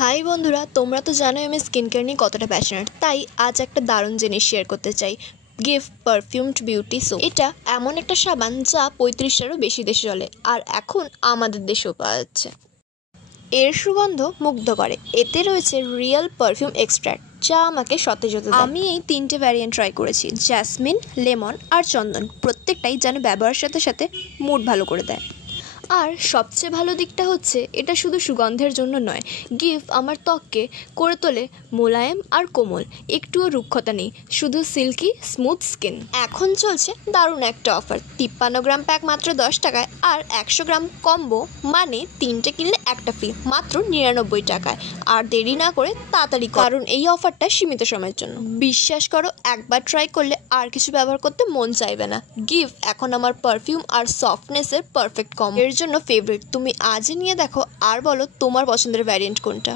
High বন্ধুরা, তোমরা তো জানোই আমি স্কিন কেয়ার নিয়ে কতটা প্যাশনেট। তাই আজ একটা দারুণ জিনিস শেয়ার করতে চাই, গিভ পারফিউমড বিউটি সোপ। এটা এমন একটা সাবান যা 35টারও বেশি দেশে চলে, আর এখন আমাদের দেশেও পাওয়া যাচ্ছে। এর সুগন্ধ মুগ্ধ করে। এতে রয়েছে রিয়েল পারফিউম এক্সট্র্যাক্ট, যা আমাকে সতেজতা দেয়। আমি এই 3টে ভ্যারিয়েন্ট ট্রাই করেছি, জ্যাসমিন, লেমন আর চন্দন। প্রত্যেকটাই যেন ব্যবহারের সাথে সাথে মুড ভালো করে দেয়। আর সবচেয়ে ভালো দিকটা হচ্ছে এটা শুধু সুগন্ধের জন্য নয়, গিভ আমার ত্বককে করে তোলে মোলায়েম আর কোমল, একটুও রুক্ষতা নেই, শুধু সিল্কি স্মুথ স্কিন। এখন চলছে দারুণ একটা অফার, 53 গ্রাম প্যাক মাত্র 10 টাকায়, আর 100 গ্রাম কম্বো মানে 3টে কিনলে একটা ফ্রি মাত্র 99 টাকায়। আর দেরি না করে তাড়াতাড়ি, কারণ এই অফারটা সীমিত সময়ের জন্য। বিশ্বাস করো, একবার ট্রাই করলে আর কিছু ব্যবহার করতে মন চাইবে না। গিভ এখন আমার পারফিউম আর সফটনেসের পারফেক্ট কম্বো, এর জন্য ফেভারিট। তুমি আজই নিয়ে দেখো আর বলো তোমার পছন্দের ভ্যারিয়েন্ট কোনটা।